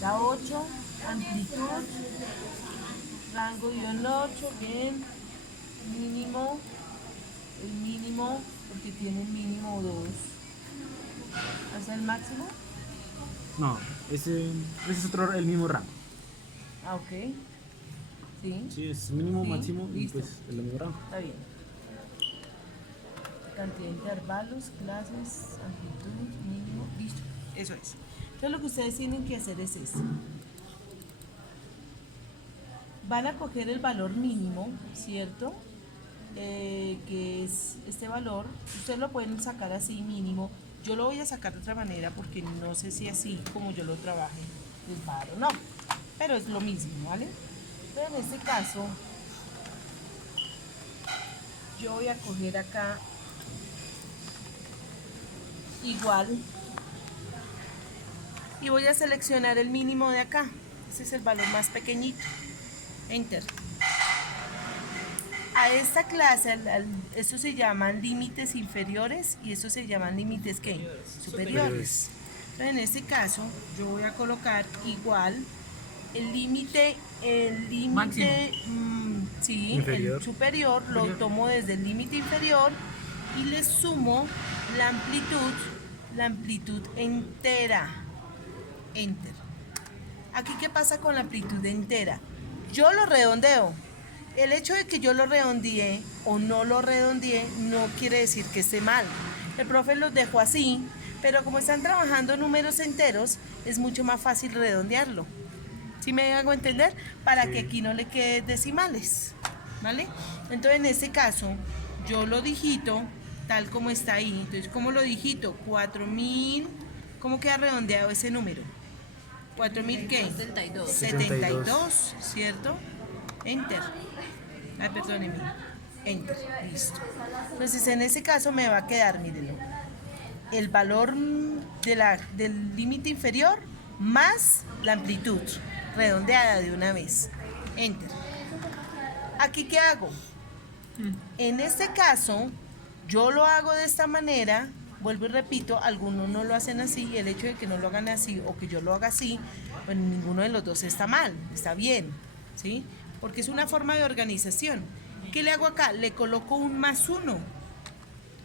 La 8, amplitud, rango-8, bien, mínimo, el mínimo, porque tiene mínimo 2. ¿Hasta el máximo? No, ese es otro, el mismo rango. Ah, ok. Sí. Sí, es mínimo, Sí, máximo y listo. pues el mismo rango. Está bien. Cantidad de intervalos, clases, amplitud, mínimo, listo. Eso es. Entonces lo que ustedes tienen que hacer es esto. Van a coger el valor mínimo, ¿cierto? Que es este valor. Ustedes lo pueden sacar así mínimo. Yo lo voy a sacar de otra manera porque no sé si así como yo lo trabaje les va a dar o no. Pero es lo mismo, ¿vale? Entonces en este caso yo voy a coger acá igual y voy a seleccionar el mínimo de acá. Ese es el valor más pequeñito. Enter. A esta clase, estos se llaman límites inferiores y estos se llaman límites ¿qué? Superiores. Entonces, en este caso, yo voy a colocar igual el límite, sí, Inferior. el superior lo tomo desde el límite inferior y le sumo la amplitud entera. Enter. Aquí, ¿qué pasa con la amplitud entera? Yo lo redondeo. El hecho de que yo lo redondeé o no lo redondeé no quiere decir que esté mal. El profe los dejó así, pero como están trabajando números enteros, es mucho más fácil redondearlo. ¿Sí me hago entender? Para que aquí no le quede decimales. ¿Vale? Entonces, en este caso, yo lo digito tal como está ahí. Entonces, ¿cómo lo digito? 4000. ¿Cómo queda redondeado ese número? 4000 qué? 72. 72, ¿cierto? Enter. Ay, perdóneme. Enter. Listo. Entonces, en ese caso me va a quedar, mírenlo, el valor del límite inferior más la amplitud, redondeada de una vez. Enter. ¿Aquí qué hago? En este caso, yo lo hago de esta manera, vuelvo y repito, algunos no lo hacen así, y el hecho de que no lo hagan así o que yo lo haga así, pues ninguno de los dos está mal, está bien, ¿sí? Porque es una forma de organización. ¿Qué le hago acá? Le coloco un +1,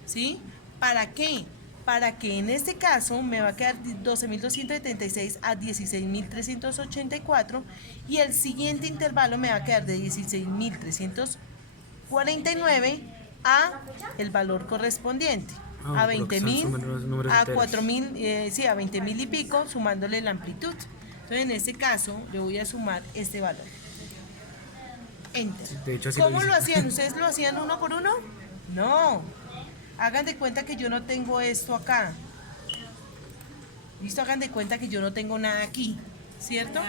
¿sí? ¿Para qué? Para que en este caso me va a quedar 12.276 a 16.384 y el siguiente intervalo me va a quedar de 16.349 a el valor correspondiente, a 20.000, a 4.000, sí, a 20.000 y pico, sumándole la amplitud. Entonces, en este caso, le voy a sumar este valor. Enter. De hecho, así ¿Cómo lo lo hice. hacían? ¿Ustedes lo hacían uno por uno? No. Hagan de cuenta que yo no tengo esto acá. Listo, hagan de cuenta que yo no tengo nada aquí, ¿cierto?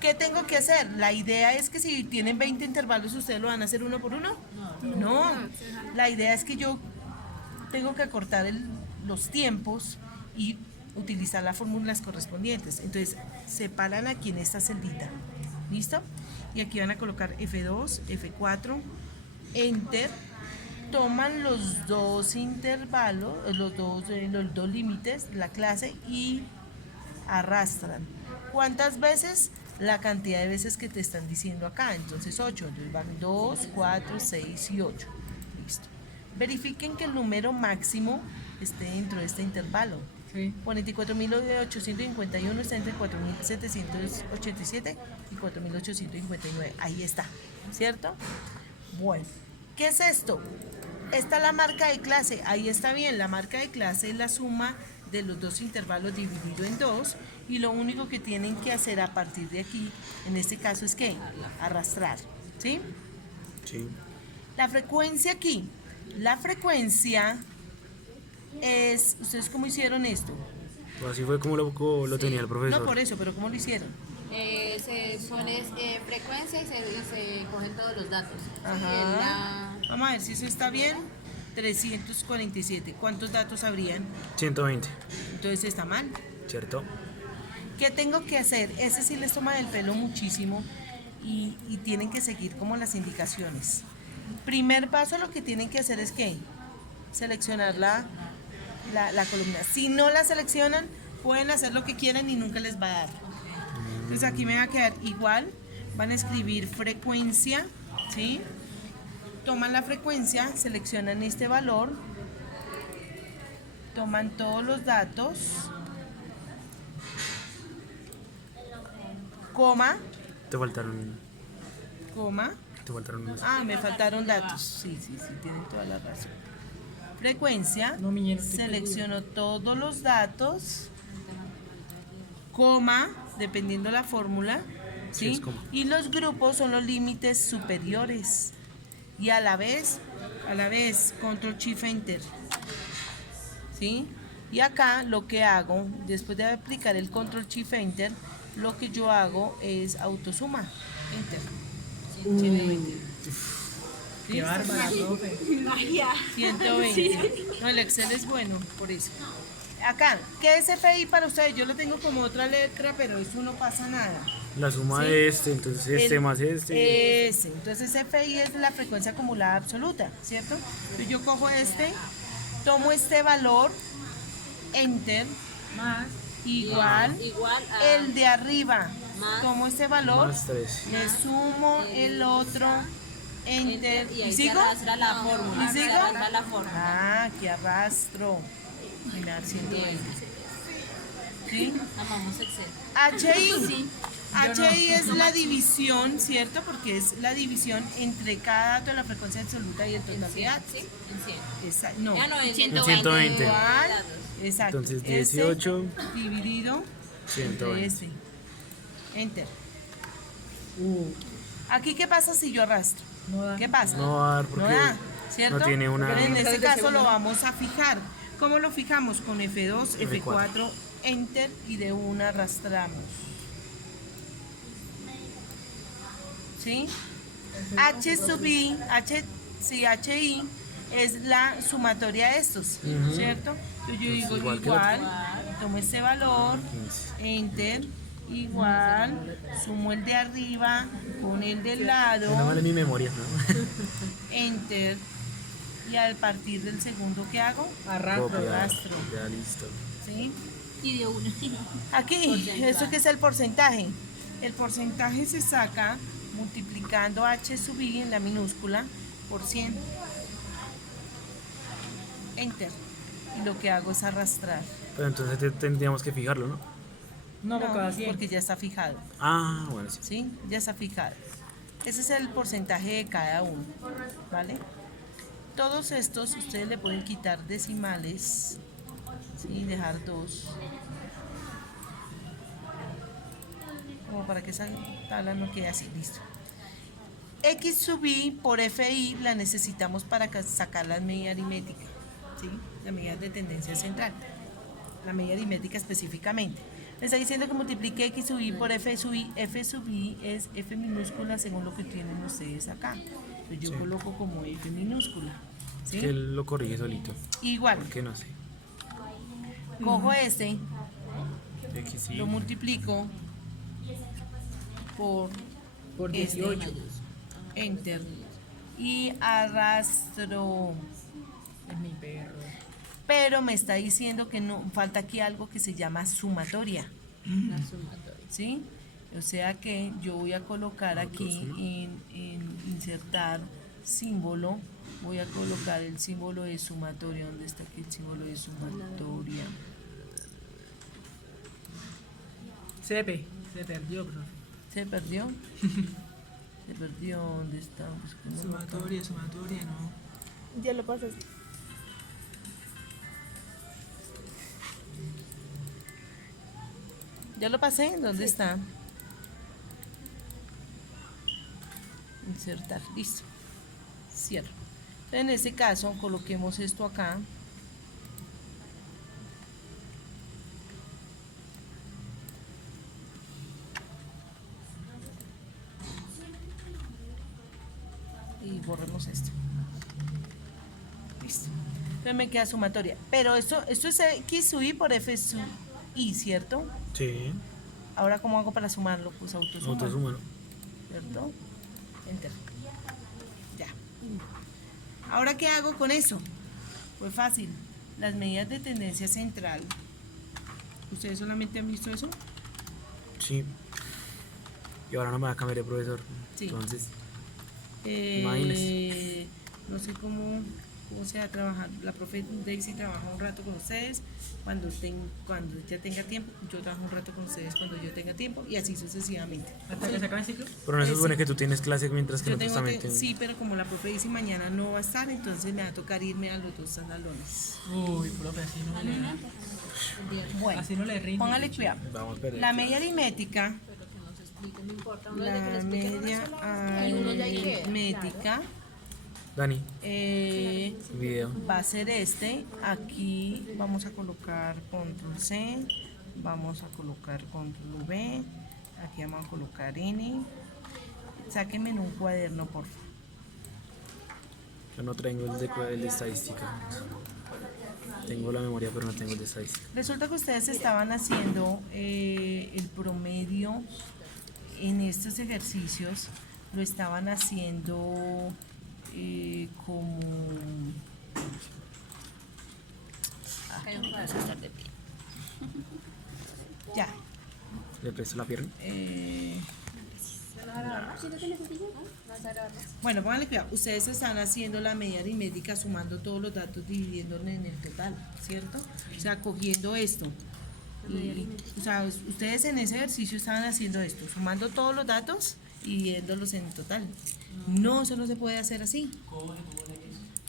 ¿Qué tengo que hacer? La idea es que si tienen 20 intervalos, ¿ustedes lo van a hacer uno por uno? No. La idea es que yo tengo que acortar los tiempos y utilizar las fórmulas correspondientes. Entonces, separan aquí en esta celdita. ¿Listo? Y aquí van a colocar F2, F4, Enter. Toman los dos intervalos, los dos límites, la clase, y arrastran. ¿Cuántas veces? La cantidad de veces que te están diciendo acá. Entonces 8. Entonces van 2, 4, 6 y 8. Listo. Verifiquen que el número máximo esté dentro de este intervalo. Sí. 44.851 está entre 4.787 y 4.859. Ahí está, ¿cierto? Bueno, ¿qué es esto? Esta es la marca de clase. Ahí está bien, la marca de clase es la suma de los dos intervalos dividido en 2 y lo único que tienen que hacer a partir de aquí, en este caso es que arrastrar, ¿sí? Sí. La frecuencia aquí, la frecuencia es, ¿ustedes cómo hicieron esto? Pues así fue como lo tenía el profesor. No por eso, pero ¿cómo lo hicieron? Se pone frecuencia y se cogen todos los datos. Ajá. Vamos a ver si eso está bien. 347. ¿Cuántos datos habrían? 120, Entonces está mal. ¿cierto? ¿Qué tengo que hacer? Ese sí les toma del pelo muchísimo y tienen que seguir como las indicaciones. Primer paso, lo que tienen que hacer es que seleccionar la columna. Si no la seleccionan, pueden hacer lo que quieran y nunca les va a dar. Entonces aquí me va a quedar igual. Van a escribir frecuencia, ¿sí? Toman la frecuencia, seleccionan este valor, toman todos los datos, coma, Te faltaron coma. unos. Ah, me faltaron datos. Sí, tienen toda la razón. Frecuencia, No, mi ñero, estoy selecciono todos los datos, coma, dependiendo la fórmula, Sí, ¿sí? es coma. Y los grupos son los límites superiores. Y a la vez, control shift enter. ¿Sí? Y acá lo que hago, después de aplicar el control shift enter, lo que yo hago es autosuma. Enter. 120. Qué ¿Listo? bárbara, profe. 120. No, el Excel es bueno, por eso. Acá, ¿qué es FI para ustedes? Yo lo tengo como otra letra, pero eso no pasa nada. La suma Sí. de este, entonces este más este. Entonces FI es la frecuencia acumulada absoluta, ¿cierto? Entonces yo cojo este, tomo este valor, enter, Más. igual, Igual a el de arriba, Más. tomo este valor, Más 3. le sumo el otro, enter, y ¿y ahí se sigo? arrastra la fórmula. ¿Y Se sigo? arrastra la fórmula. Ah, aquí arrastro. Mira, 120. ¿Sí? Amamos Excel. HI. HI es la división, ¿cierto? Porque es la división entre cada dato de la frecuencia absoluta y el totalidad. ¿Sí? En 100. No. Ya no, en 120. Igual. Exacto. Entonces, Ese 18 dividido 120. entre ese. Enter. Aquí, ¿qué pasa si yo arrastro? No da. ¿Qué pasa? No va a dar porque No da, ¿cierto? no tiene una- Pero en este Sale de caso lo segundo. vamos a fijar. ¿Cómo lo fijamos? Con F2, F4, Enter y de una arrastramos. ¿Sí? H sub I, HI es la sumatoria de estos, Ujú. ¿cierto? Entonces yo digo igual igual, que tomo este valor, 15. Enter, igual, sumo el de arriba con el del lado. No vale mi memoria, ¿no? Enter, y al partir del segundo que hago, Arrastro. Copiar. arrastro. Ya listo. ¿sí? Y de una. Aquí, ¿esto qué es el porcentaje? El porcentaje se saca multiplicando H sub I en la minúscula por 100. Enter. Y lo que hago es arrastrar. Pero entonces tendríamos que fijarlo, ¿no? No, porque cada 100. porque ya está fijado. Ah, bueno, sí. ¿Sí? Ya está fijado. Ese es el porcentaje de cada uno, ¿vale? Todos estos ustedes le pueden quitar decimales, ¿sí? Dejar 2. Como para que esa tabla no quede así, listo. X sub I por FI la necesitamos para sacar la medida aritmética, ¿sí? La medida de tendencia central, la medida aritmética específicamente. Me está diciendo que multiplique X sub I por F sub I. F sub I es F minúscula según lo que tienen ustedes acá. Entonces yo Sí. coloco como F minúscula, ¿sí? Que él lo corrige solito. Igual, Porque no sé. cojo este, X y lo multiplico por Por este, 18. Enter, y arrastro. Es mi perro. Pero me está diciendo que no falta aquí algo que se llama sumatoria, La sumatoria. ¿sí? O sea que yo voy a colocar aquí en insertar símbolo, voy a colocar el símbolo de sumatoria. ¿Dónde está aquí el símbolo de sumatoria? Sepe. Se perdió, profe. ¿Se perdió? Se perdió. ¿Dónde está? Busquémoslo acá. Sumatoria, no. Ya lo pasas. Ya lo pasé. ¿Dónde está? Insertar. Listo. Cierro. En este caso, coloquemos esto acá. Y borremos esto. Listo. Entonces me queda sumatoria. Pero esto es X sub I por F sub I, ¿cierto? Sí. Ahora, ¿cómo hago para sumarlo? Pues autosuma. Autosuma, ¿no? ¿Cierto? Enter. Ya. Ahora, ¿qué hago con eso? Pues fácil. Las medidas de tendencia central. ¿Ustedes solamente han visto eso? Sí. Y ahora no me va a cambiar de profesor. Sí. Entonces, No sé cómo se va a trabajar. La profe Daisy trabaja un rato con ustedes. Cuando ella tenga tiempo, yo trabajo un rato con ustedes cuando yo tenga tiempo y así sucesivamente. ¿Hasta que se acabe el ciclo? pero no se supone sí. que tú tienes clase mientras que Yo nosotros tengo también tenemos. sí, pero como la profe Daisy mañana no va a estar, entonces me va a tocar irme a los dos salones. Uy, profe, así no le da. Bueno, Así no le rinde. póngale cuidado. Vamos a perder. La media aritmética, Pero que nos explique, no importa. Uno la desde que le expliquen una media sola, y uno ya ahí queda. aritmética Dani, video. va a ser este. Aquí vamos a colocar control C, vamos a colocar control V, aquí vamos a colocar N. Sáquenme en un cuaderno, por favor. Yo no tengo el de estadística. Tengo la memoria, pero no tengo el de estadística. Resulta que ustedes estaban haciendo el promedio en estos ejercicios, lo estaban haciendo como... Hay un cuadro. Ya. ¿Le presto la pierna? Bueno, pónganle cuidado. Ustedes están haciendo la media aritmética sumando todos los datos, dividiéndolo en el total, ¿cierto? O sea, cogiendo esto. O sea, ustedes en ese ejercicio estaban haciendo esto, sumando todos los datos y dividiéndolos en el total. No, eso no se puede hacer así.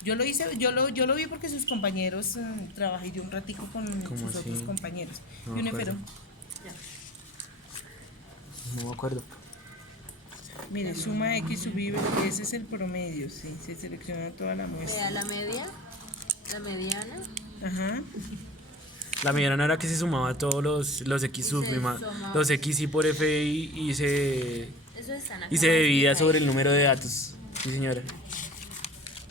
Yo lo hice, yo lo vi porque sus compañeros, trabajé yo un ratico con ¿Cómo sus así? otros compañeros. No Y un me acuerdo. enfermo. No me acuerdo. Mire, suma X sub Y, ese es el promedio, sí, se selecciona toda la muestra. Vea la media, la mediana. Ajá. La mediana no era que se sumaba todos los X sub, Se prima, sumaba. los X y por F y se Eso están acá. y se dividía sobre el número de datos. Sí, señora.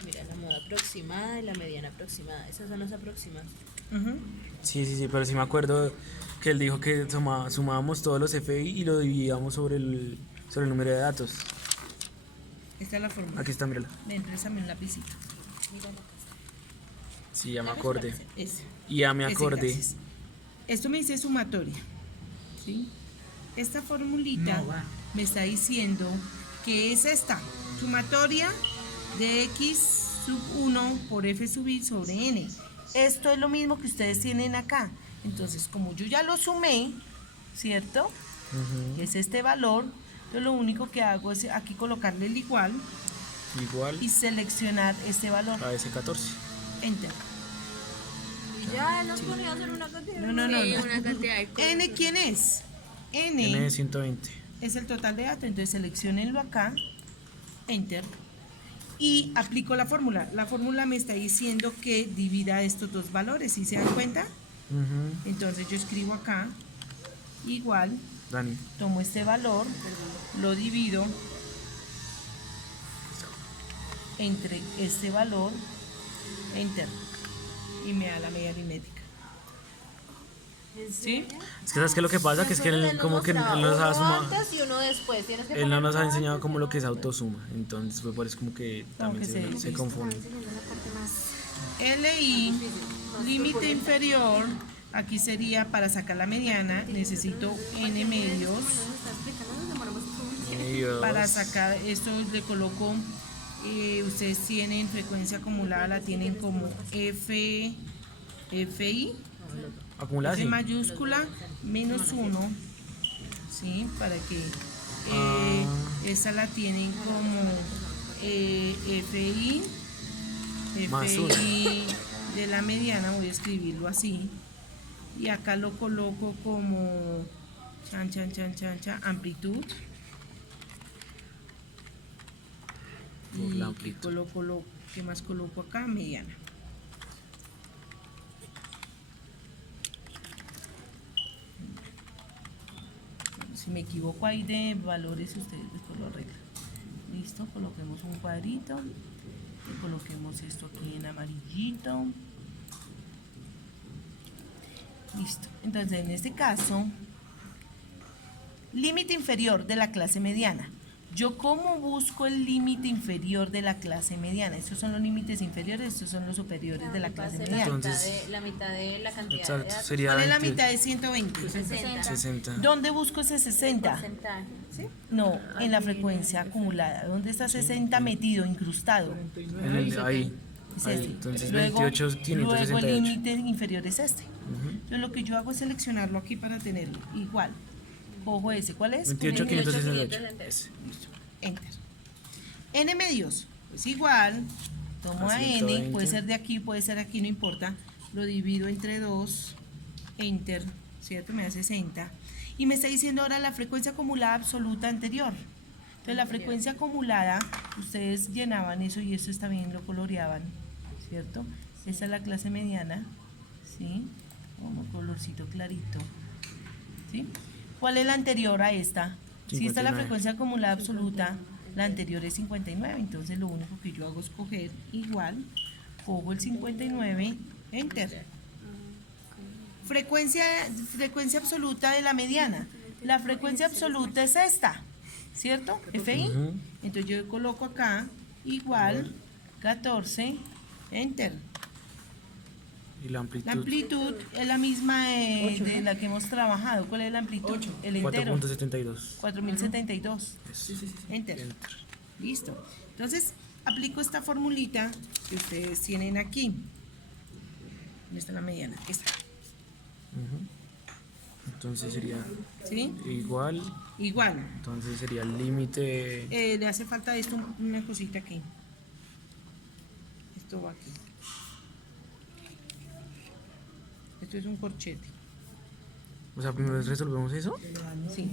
Mira, la moda aproximada y la mediana aproximada. Esas son las aproximadas. Ujú. Sí, pero sí me acuerdo que él dijo que sumábamos todos los FI y lo dividíamos sobre el número de datos. Esta es la fórmula. Aquí está, mírala. Me préstame un lapicito. Sí, ya me acordé. Ese. Y ya me Ese, acordé. gracias. Esto me dice sumatoria. ¿Sí? Esta formulita No va. me está diciendo que es esta. Sumatoria de X sub 1 por F sub I sobre N. Esto es lo mismo que ustedes tienen acá. Entonces, como yo ya lo sumé, ¿cierto? Ujú. Es este valor. Yo lo único que hago es aquí colocarle el igual Igual y seleccionar este valor. a ese 14. Enter. Y ya nos ponía a hacer una cantidad. No. Sí, una cantidad de cosas. N, ¿quién es? N de 120. Es el total de datos, entonces seleccionenlo acá, enter, y aplico la fórmula. La fórmula me está diciendo que divida estos dos valores, ¿sí se dan cuenta? Ujú. Entonces yo escribo acá, igual, Dani. tomo este valor, lo divido entre este valor, enter, y me da la media aritmética. ¿Sí? Es que sabes que lo que pasa que es que él como que él no nos ha uno sumado. antes y uno después. Tienes que Él no nos ha poner enseñado uno como lo que es antes. autosuma. Entonces pues por eso como que Como también que se confunde. LI, límite inferior, aquí sería para sacar la mediana, necesito N medios. Para sacar esto le coloco, ustedes tienen frecuencia acumulada, la tienen como FI, Acumulada F sí. mayúscula, menos 1, ¿sí? Para que esta la tienen como FI, Más uno. FI de la mediana, voy a escribirlo así, y acá lo coloco como amplitud. Por Y la amplitud. ¿qué más coloco acá? Mediana. Si me equivoco ahí de valores, ustedes después lo arreglan. Listo, coloquemos un cuadrito. Y coloquemos esto aquí en amarillito. Listo. Entonces, en este caso, límite inferior de la clase mediana. Yo cómo busco el límite inferior de la clase mediana. Estos son los límites inferiores, estos son los superiores de la clase Va a ser mediana. Entonces- la mitad de la cantidad de Exacto, datos. sería ¿Cuál es la 20, mitad de 120? 60. ¿Dónde busco ese 60? Porcentaje, ¿sí? No, en la frecuencia acumulada. ¿Dónde está 60 metido, incrustado? En el, ahí. Es Ahí, este. entonces Luego 28, el 568. límite inferior es este. Entonces lo que yo hago es seleccionarlo aquí para tenerlo igual. Cojo ese. ¿Cuál es? 28, 568. 568. Ese. Enter. N medios, pues igual, tomo A a N, 120. puede ser de aquí, puede ser aquí, no importa, lo divido entre 2, Enter, ¿cierto? Me da 60. Y me está diciendo ahora la frecuencia acumulada absoluta anterior. Entonces la frecuencia acumulada, ustedes llenaban eso y eso también lo coloreaban, ¿cierto? Esa es la clase mediana, ¿sí? Como colorcito clarito, ¿sí? ¿Cuál es la anterior a esta? Si esta es la 59. frecuencia acumulada absoluta, la anterior es 59, entonces lo único que yo hago es coger igual, cojo el 59, enter. Frecuencia absoluta de la mediana. La frecuencia absoluta es esta, ¿cierto? FI. Ujú. Entonces yo coloco acá igual 14, enter. Y la amplitud. La amplitud es la misma de la que hemos trabajado. ¿Cuál es la amplitud? El entero. 4.72. 4072. Eso. Enter. Enter. Listo. Entonces, aplico esta formulita que ustedes tienen aquí. ¿Dónde está la mediana? Esta. Ujú. Entonces sería ¿Sí? igual. Igual. Entonces sería el límite. Le hace falta esto, una cosita aquí. Esto va aquí. Esto es un corchete. O sea, primero resolvemos eso. Sí.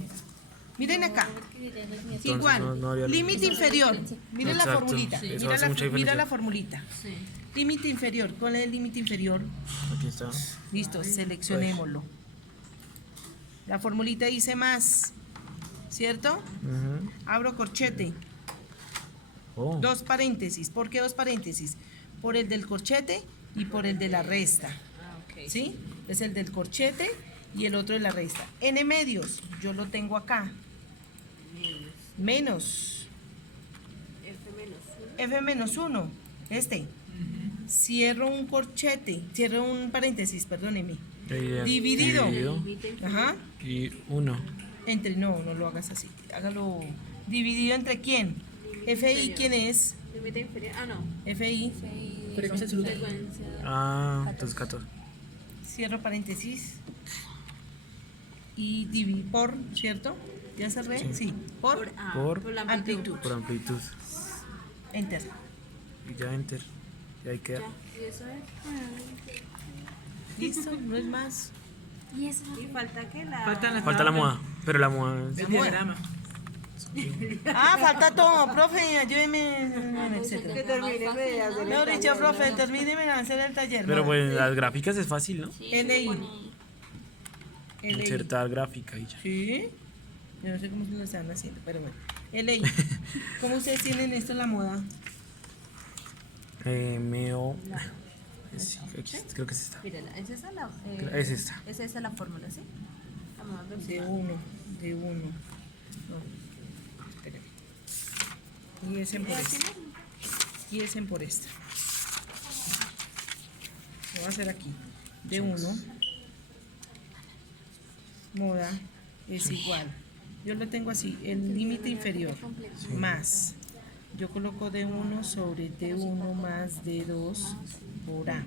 Miren acá. Entonces Igual. no habría Límite inferior. Miren la Exacto. formulita. Sí. Eso Mira hace mucha diferencia. la formulita. Sí. Límite inferior. ¿Cuál es el límite inferior? Aquí está. Listo, seleccionémoslo. La formulita dice más, ¿cierto? Ujú. Abro corchete, Oh. dos paréntesis. ¿Por qué dos paréntesis? Por el del corchete y por el de la resta, Ah, ok. ¿sí? Es el del corchete y el otro de la resta. N medios, yo lo tengo acá. Menos. F menos 1, este. Cierro un corchete, cierro un paréntesis, perdóneme. Dividido. Ajá. Y 1. Entre, no lo hagas así. Hágalo dividido entre quién. FI, ¿quién es? Límite inferior. Ah, no. FI, Frecuencia absoluta. Frecuencia. Ah, entonces 14. cierro paréntesis. Y por, ¿cierto? ¿Ya cerré? Sí. Por, Por la amplitud. por amplitud. Enter. Y ya enter. Y ahí queda. Y eso es. Listo, no es más. Y eso. Y falta que la. Falta la moda. Pero la moda. El diagrama. Falta todo, profe, ayúdeme, etcétera. Que Mejor dicho, profe, termíneme de hacer el taller. Pero ¿no? pues las gráficas es fácil, ¿no? LI. LI. Insertar gráfica y ya. Sí. Yo no sé cómo se lo están haciendo, pero bueno. LI. ¿Cómo ustedes tienen esto en la moda? Meo. Creo que es esta. Mírala, es esa la. Es esta. Es esa la fórmula, ¿sí? Vamos a ver. De uno. No, espérame. Guíense por esta. Guíense por esta. Lo voy a hacer aquí. De 1. Moda es igual. Yo lo tengo así. El límite inferior más. Yo coloco D1 sobre D1 más D2 por A.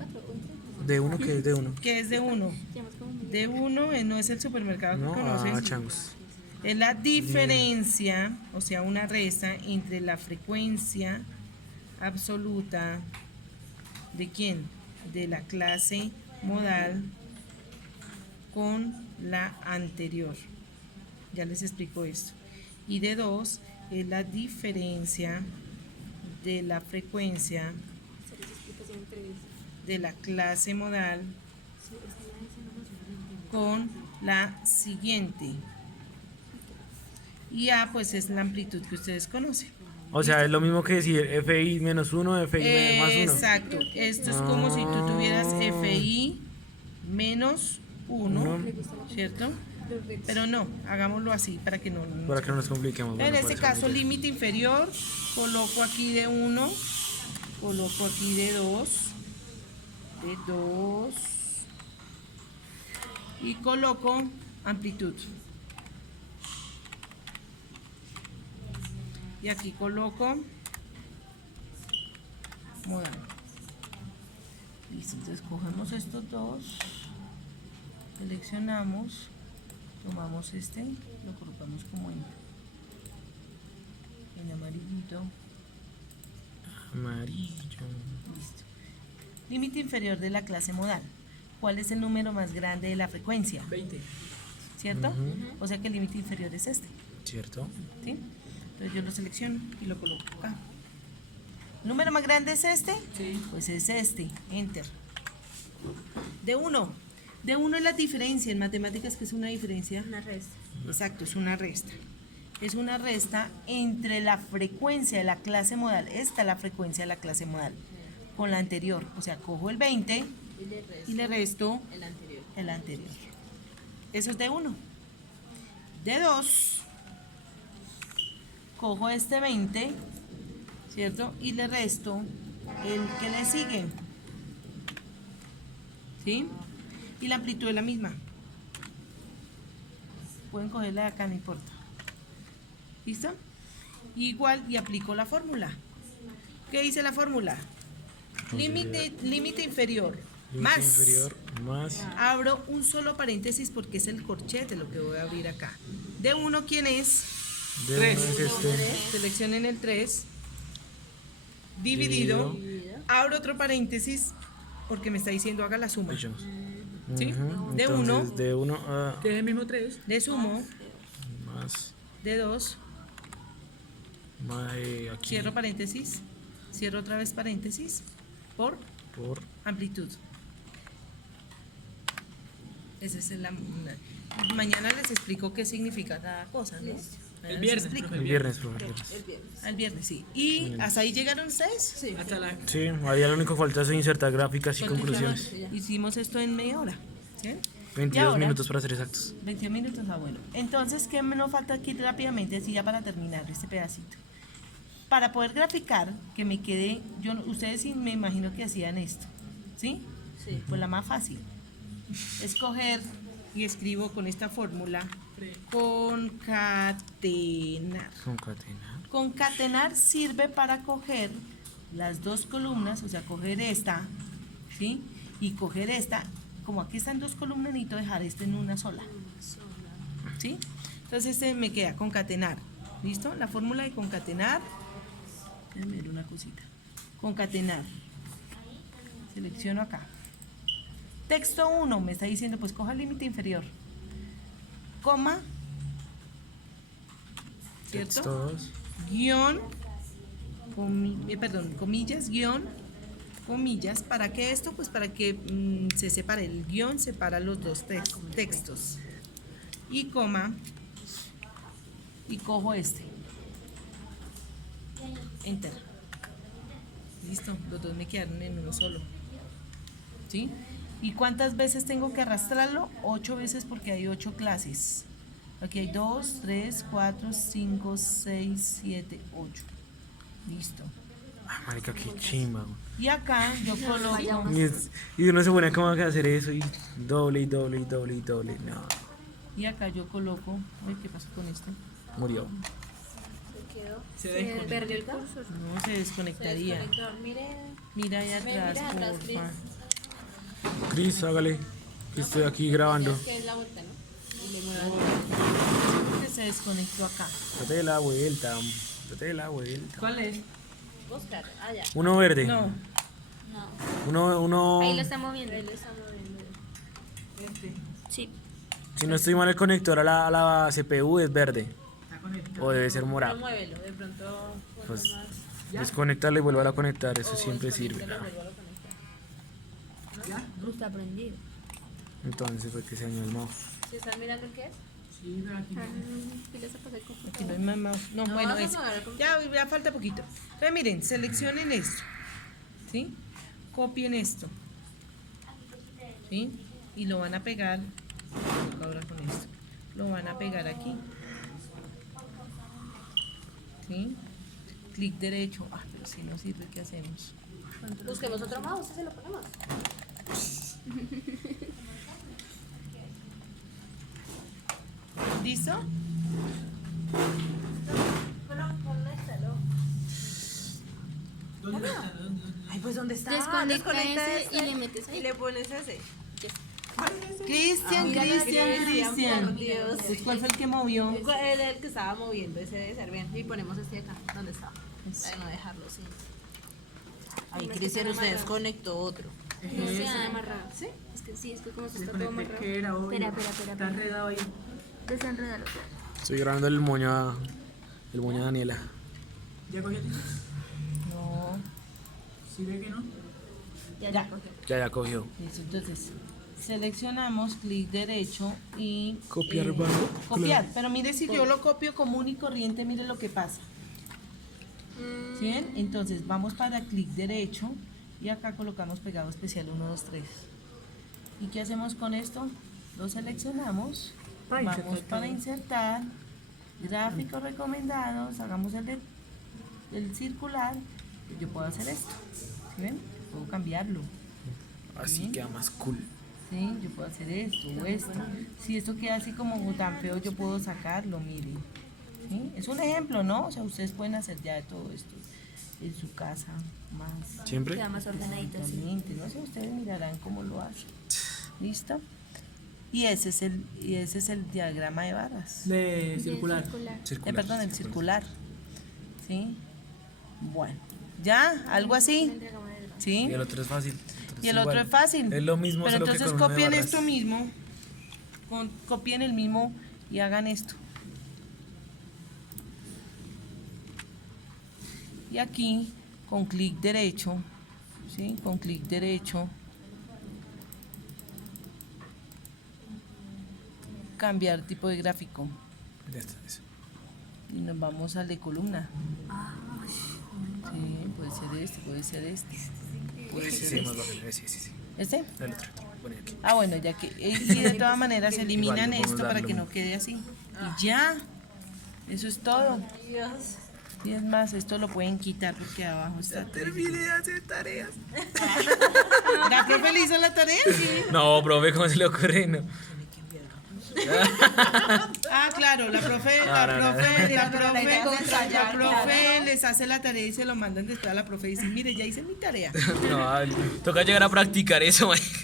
¿De 1 que es de 1? ¿Qué es D1? D1 no es el supermercado que No, conoces. changos. Es la diferencia, o sea, una resta entre la frecuencia absoluta de quién, de la clase modal con la anterior. Ya les explico esto. Y de 2 es la diferencia de la frecuencia de la clase modal con la siguiente. Y A pues es la amplitud que ustedes conocen. O sea, es lo mismo que decir FI menos 1, FI más 1. Exacto. Esto es como si tú tuvieras FI menos 1, ¿cierto? Pero no, hagámoslo así para que no... Para que no nos compliquemos. En bueno, este por eso caso, me- límite inferior, coloco aquí de 1, coloco aquí de 2, y coloco amplitud. Y aquí coloco modal. Listo, entonces cogemos estos dos, seleccionamos, tomamos este, lo colocamos como en amarillito. Amarillo. Listo. Límite inferior de la clase modal. ¿Cuál es el número más grande de la frecuencia? 20. ¿Cierto? Ujú. O sea que el límite inferior es este. ¿Cierto? ¿Sí? Entonces yo lo selecciono y lo coloco acá. ¿El número más grande es este? Sí. Pues es este. Enter. De 1. De 1 es la diferencia. En matemáticas, ¿qué es una diferencia? Una resta. Exacto, es una resta. Es una resta entre la frecuencia de la clase modal. Esta es la frecuencia de la clase modal. Con la anterior. O sea, cojo el 20 y le resto El anterior. el anterior. Eso es de 1. De 2, cojo este 20, ¿cierto? Y le resto el que le sigue. ¿Sí? Y la amplitud es la misma. Pueden cogerla de acá, no importa. ¿Listo? Igual y aplico la fórmula. ¿Qué dice la fórmula? Límite inferior. Límite Más. inferior más Abro un solo paréntesis porque es el corchete lo que voy a abrir acá. De 1, ¿quién es? de 3. uno es este. Seleccionen el 3. Dividido. Abro otro paréntesis porque me está diciendo haga la suma. Ellos. ¿Sí? Ujú, De entonces, 1, de 1 a Que es el mismo 3. de sumo, más, de 2, más aquí cierro paréntesis, cierro otra vez paréntesis, por por amplitud. Esa es mañana les explico qué significa cada cosa, ¿no? Mañana les viernes, explico. profe. el viernes, por favor. Al viernes, sí. ¿Y hasta ahí llegaron ustedes? Sí. Hasta la. Sí, ahí lo único que falta es insertar gráficas y conclusiones. Hicimos esto en media hora. ¿Sí? Y 22 ahora, minutos para ser exactos. 21 minutos, bueno. Entonces, ¿qué me nos falta aquí rápidamente? Así ya para terminar este pedacito. Para poder graficar, que me quede, ustedes sí me imagino que hacían esto, ¿sí? Sí. Pues la más fácil. Escoger y escribo con esta fórmula, concatenar. Concatenar. Concatenar sirve para coger las dos columnas, o sea, coger esta, ¿sí? Y coger esta, como aquí están dos columnas, necesito dejar esta en una sola, ¿sí? Entonces este me queda concatenar, ¿listo? La fórmula de concatenar, déjenme ver una cosita, concatenar, selecciono acá. Texto 1 me está diciendo, pues coja el límite inferior, coma, ¿cierto? Texto 2. Guión, comillas, guión, comillas. ¿Para qué esto? Pues para que se separe. El guión separa los dos textos. Y coma, y cojo este. Enter. Listo, los dos me quedaron en uno solo. ¿Sí? ¿Y cuántas veces tengo que arrastrarlo? 8 veces porque hay 8 clases. Aquí hay 2, 3, 4, 5, 6, 7, 8. Listo. Ah, marica, qué chimba, güey. Y acá yo coloco. Y uno se pone como a hacer eso y doble y doble y doble y doble. No, Y acá yo coloco. Uy, ¿qué pasó con esto? murió. Se Se desconectó. perdió el cursor. No, se desconectaría. Mire. Mira ahí atrás, mira atrás, Cris. porfa. Cris, hágale. que Estoy aquí grabando. Que es la vuelta, ¿no? Y le mueve. Que se desconectó acá. Date la vuelta. Date la vuelta. ¿Cuál es? Oscar, allá. Uno verde. No, No. Uno. Ahí lo está moviendo. Ahí lo está moviendo. Sí. Si no estoy mal, el conector a la CPU es verde. Está conectado. O debe ser Pero morado. muévelo. De pronto. Pues más. desconectarle y vuelvo a conectar. Eso O siempre sirve. desconectarlo, Ah, vuélvalo a conectar. No está prendido. entonces, fue que se dañó el mouse. ¿Se está mirando el qué es? Sí, pero aquí. Pilas a pasar con aquí no hay más mouse. No, No, bueno, vamos eso. a ver cómo- Ya falta poquito. Entonces, miren, seleccionen esto. ¿Sí? Copien esto. ¿Sí? Y lo van a pegar ahora con esto. lo van a pegar aquí. ¿Sí? Clic derecho. Ah, pero si no sirve, ¿qué hacemos? Busquemos otro mouse y se lo ponemos. ¿Listo? ¿Dónde está? ¿Dónde? Ay, pues ¿dónde está? Desconecta ese y le metes ahí. Y le pones ese. Cristian, Cristian. Dios. Pues, ¿cuál fue el que movió? El que estaba moviendo, ese debe ser bien. Y ponemos este acá, ¿dónde está? Para no dejarlo sin. Ahí Cristian, usted desconectó otro. No se ha amarrado. ¿Sí? Es que sí, es que como se Le está todo conecté amarrado. que era hoy. Espera. Está enredado ahí. Desenrédalo. Estoy grabando el moño a Daniela. ¿Ya cogió? No. ¿Sí ve que no? Ya. Ya cogió. Listo, entonces seleccionamos clic derecho y Copiar banco. copiar, pero mire si yo lo copio común y corriente, mire lo que pasa. ¿Sí ven? Entonces vamos para clic derecho y acá colocamos pegado especial 1, 2, 3. ¿Y qué hacemos con esto? Lo seleccionamos, vamos para insertar, gráficos recomendados, hagamos el circular, y yo puedo hacer esto. ¿Sí ven? Puedo cambiarlo. Así queda más cool. Sí, yo puedo hacer esto o esto. Si esto queda así como tan feo, yo puedo sacarlo, miren. ¿Sí? Es un ejemplo, ¿no? O sea, ustedes pueden hacer ya de todo esto en su casa más ¿Siempre? Queda más ordenadito así. lentamente. No sé, ustedes mirarán cómo lo hacen. ¿Listo? Y ese es el diagrama de barras. De circular. Perdón, el circular. ¿Sí? Bueno, ¿ya? ¿Algo así? ¿Sí? Y el otro es fácil. Y el otro es fácil. Es lo mismo, Pero solo que entonces con uno de copien barras. esto mismo. Copien el mismo y hagan esto. Y aquí, con clic derecho, ¿sí? Con clic derecho, cambiar tipo de gráfico. Ya está, eso. Y nos vamos al de columna. Sí, puede ser este, puede ser este. Puede ser Sí, más este. bajo. Sí. ¿Este? El otro. Pone aquí. Ah, bueno, ya que y de todas maneras eliminan Igual, podemos esto para darle que un- no quede así. Y ya, eso es todo. Y es más, esto lo pueden quitar porque abajo está. Terminé de hacer tareas. ¿La profe le hizo la tarea? No, profe, ¿cómo se le ocurre? No. Ah, claro, la profe les hace la tarea y se lo mandan después a la profe y dice, mire, ya hice mi tarea. No, toca llegar a practicar eso, man.